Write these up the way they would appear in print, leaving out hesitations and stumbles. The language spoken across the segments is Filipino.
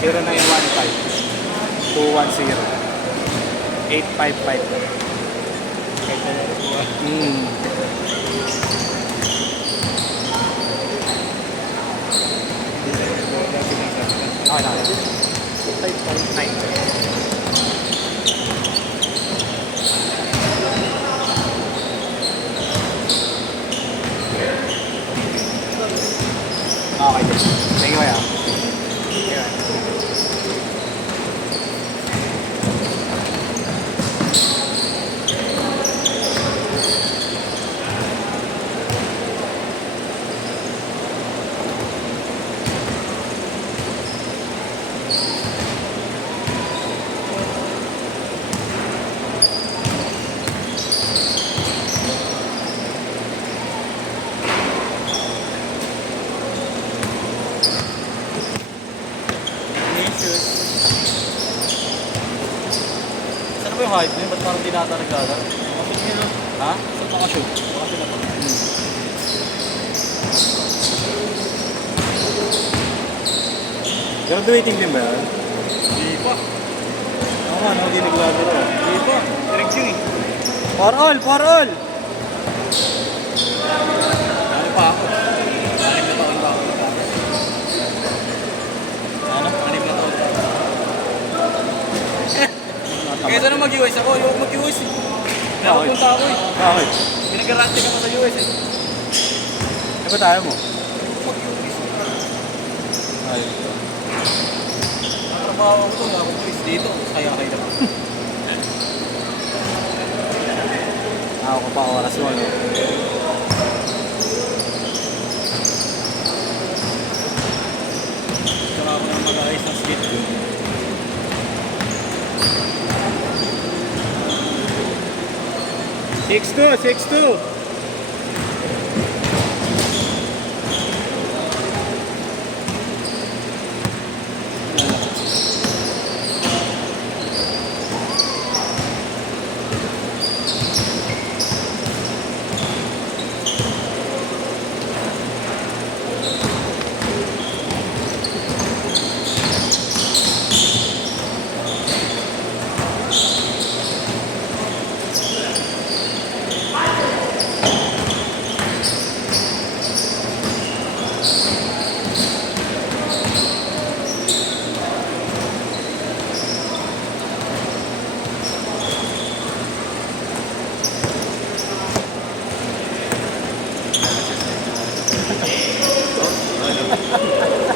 0915-210-855. Okay na. 5.9. Okay. Thank you, kuya. Saan ba yung height mo yun? Ba't parang tinataragala? Ha? Saan nakashoot? Bakit na to? Graduating din ba yan? Hindi pa. Oo nga, no? Hindi naglalaro. Hindi pa. Direct yun eh. For all! For all! Ano pa ako? 6 na taon ba ako? Ano? 6 na taon. Kaysa na mag-US ako, yung mag-US eh. Nakapunta ako eh. Bakit? Pinag-garanti ka pa sa US eh. Eh, ba't ayaw mo? Mag-US. Ay. Ang trabaho ko nga ako police dito. Kaya kayo naman. Ako ka pa oras mo, no? Saka ako na mag-ayos ng skate ko. Six two.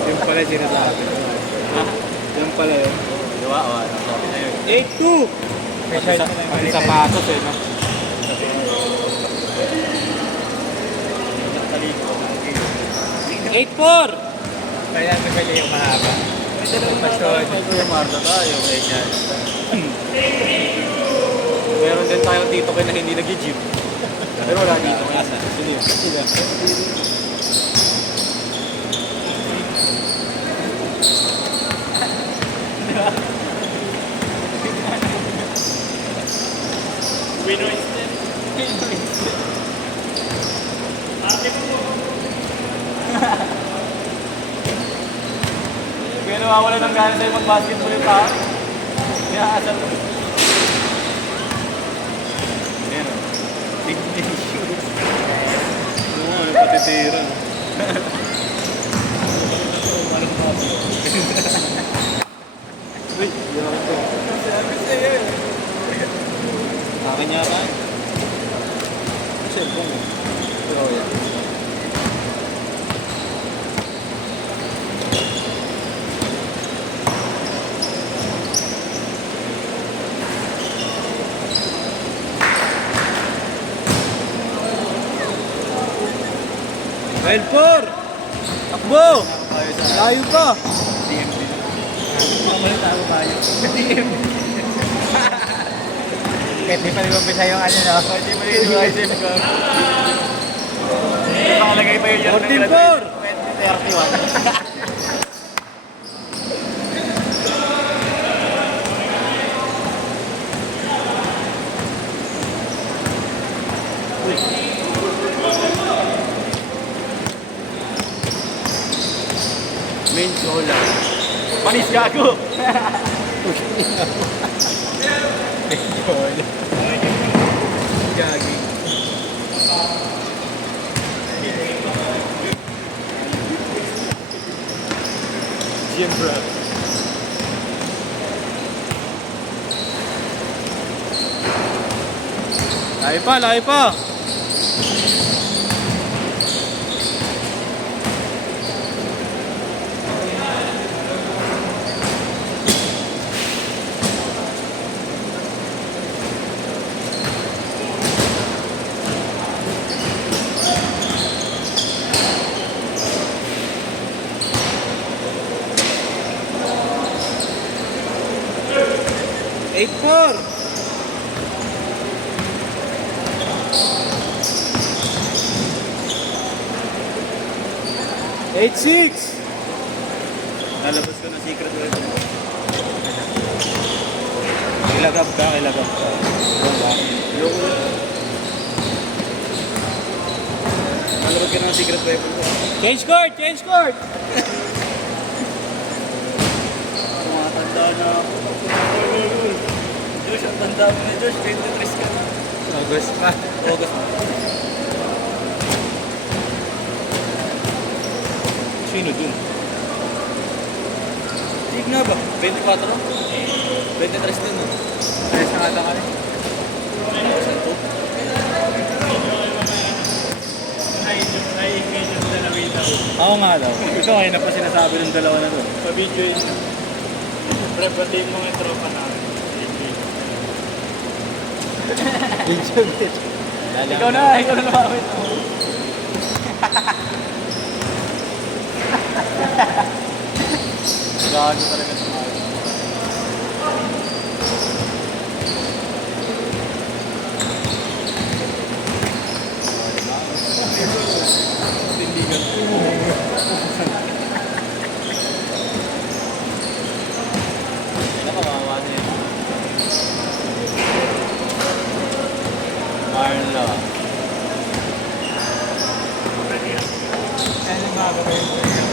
Yung pala sinasabi. Yung pala yun. Diba? O, ano? Sabi na yun. 8-2! Pati sapatos eh, no? Nataliko. 8-4! Kaya nabili yung mahaba. Kay Kuya Marta tayo. Ganyan. Meron din tayo dito kayo na hindi nag-gym. Pero wala dito. Sino yun? Winston. Kaya nawawala ng gana sa'yo mag-basketball yung tao. Kaya asal ko. Ayan o. Big shoes. Oo, ano patitira. Uy, yun ako to. Sabi sa'yo eh. Akin yata. Cellphone mo. Oo, yan. Well, 4! Takbo! Layo ka! DMD. Mamalita ako tayo. Kahit di pa nag-umpisa yung ano, no? Hindi pa rin yung ISM ko. Nakalagay pa yung year ng 14-4! 2031. Main Zola. Panis, gago! Gagi. Jim bro. Layo pa, layo pa. Eight four. Eight six. Lalabas ko ng secret weapon. Ilagab ka, ilagab ka. Lalabas ka ng secret weapon ko. Change court, change court. Mga tanda na ako. Josh, ang tanda mo na Josh. 23 ka na. August pa. August na. Sino dun? Sige nga ba? 24 no? 23 din no? Ayos na ata kami. Santo? Oo nga daw. Ikaw ngayon na pa sinasabi ng dalawa na doon. Pa-video yun. Pre, batiin mo yung tropa namin. Ikaw na lumawit. Gago talaga sa mga. Tindigan. Kawawa niya. Marla. Ano mga gawin ko yun?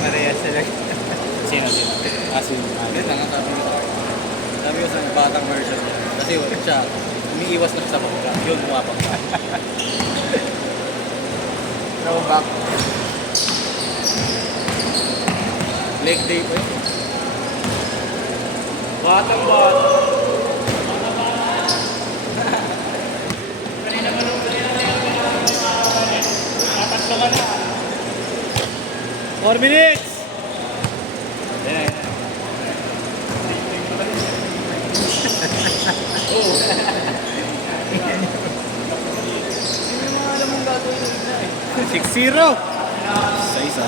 Parehas sila. Sino? Agad lang ang sabi ko. Sabi ko sa batang version niya. Kasi siya, umiiwas na sa pagka. Yun, umapag ka. Throwback. Leg day po yun. Batang bata. 4 minutes! Hindi mo alam mong gagawin ng isa eh. 6-0! Sa isa.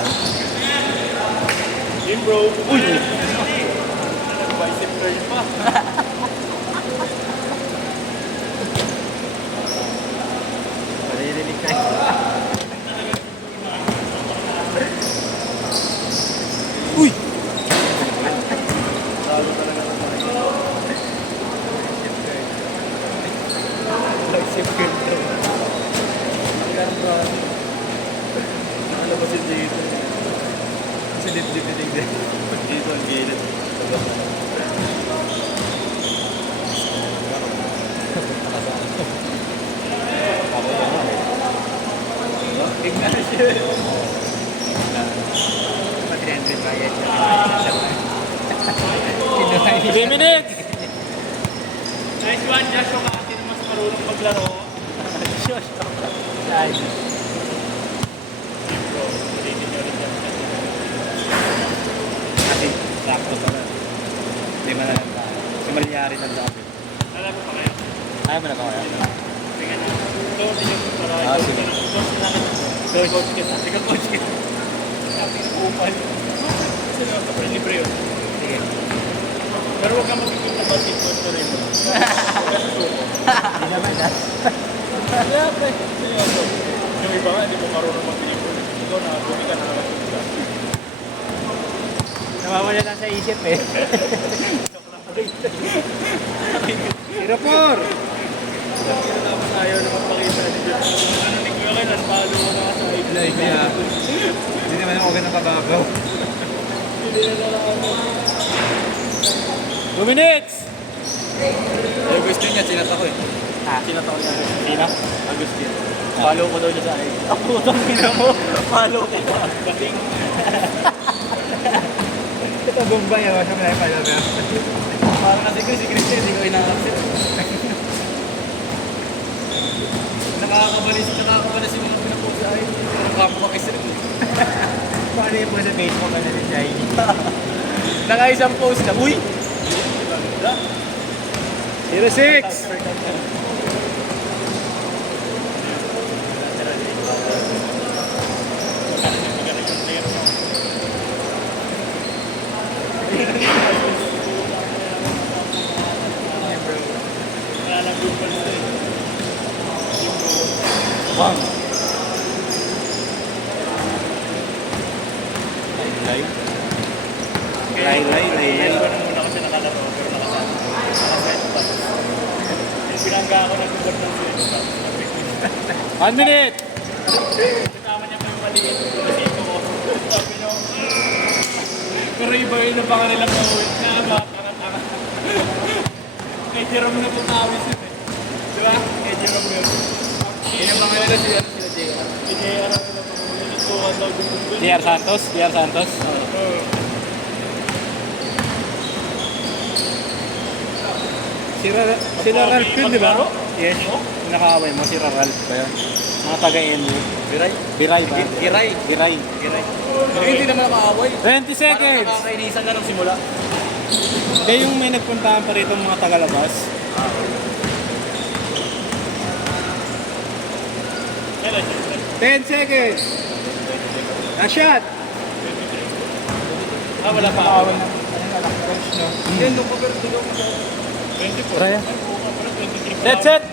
Game bro. Uy! Bicep curl pa. Maririnig kayo. Uy! Lalo talaga ng mga. Bicep curl daw. Ang ganda. Nalabasin dito. Silip-lipitig din. Pag dito ang gilid. Ignacio. Pa-300 bayad siya. Kinuha 3 minutes! Nice one, Josh. Yung atin mas marunong maglaro. Shush. Ay. Bro, ulitin nyo rin yan. Kasi sakto pa rin. Hindi mo na lang tayo. Si Malyari nagsabi. Alam mo pa kayo? Ayaw mo na kaya? Sige na. Coach nyo para Ah, coach sige. ka na. Coach na lang. Coach kita. Sige, coach kita. Sabi ng upal. Kasi naman sa libre yun. Sige. Pero huwag kang magiging na basketball ko rin. Hindi naman na. Kaya pre, seryoso. Yung iba nga, hindi mo marunong mag-dribble. Ikaw na, bumi ka na naman. Nawawala lang sa isip eh. 0-4! Tapos ayaw na magpakita ni Jeff. Ano ni Kuya Ken, ang palo mo mga sa Live niya. Hindi naman ako ganun kababaw. 2 minutes! Eh, gusto niya, sinata ko eh. Ah. Sinata ko niya. Sino? Agustin. Follow ko daw niya sa akin. Ang putang ina mo. Follow ko pa. Galing. Ito Bombay, oh. Siya may pala ba? Parang kasi si Christian, hindi ko ina-accept. Nakakabalis yung mga pinapost sa akin. Parang kapwa-kiss rin eh. Paano yung po sa Facebook ano ni Shiny? Naka-isang post na, uy! 06! Bang! Lay. muna kasi nakalaro, pero nakasend pa. Pinangga ako ng lugar ng sila. 1 minute! Kasama niya pa yung maliit. Kasi ito ko. Sabi niyo, pero iba yun na baka nilang mawit na ba? Tanga-tanga. Kay Jerome na tutawis yun eh. Di ba? Kay Jerome yun. Inabangan nila sila JR. Si JR ang pinapagpunan daw yung DR Santos? DR Santos? Sila Ralph yun, di ba? Yes. Nakaway mo, si Ralph ba yun? Mga taga-NU. Biray? Biray ba? Giray. Giray. Giray. Hindi naman ako away. 20 Parang seconds! nakakainisan na nung simula. Hindi yung may nagpuntahan pa rito mga taga-labas. 10 seconds! A shot! Wala pa Nakawal away. ng ano, coach, no? Hindi, nung pa pero tulong ko. 24. Try. 23. That's it!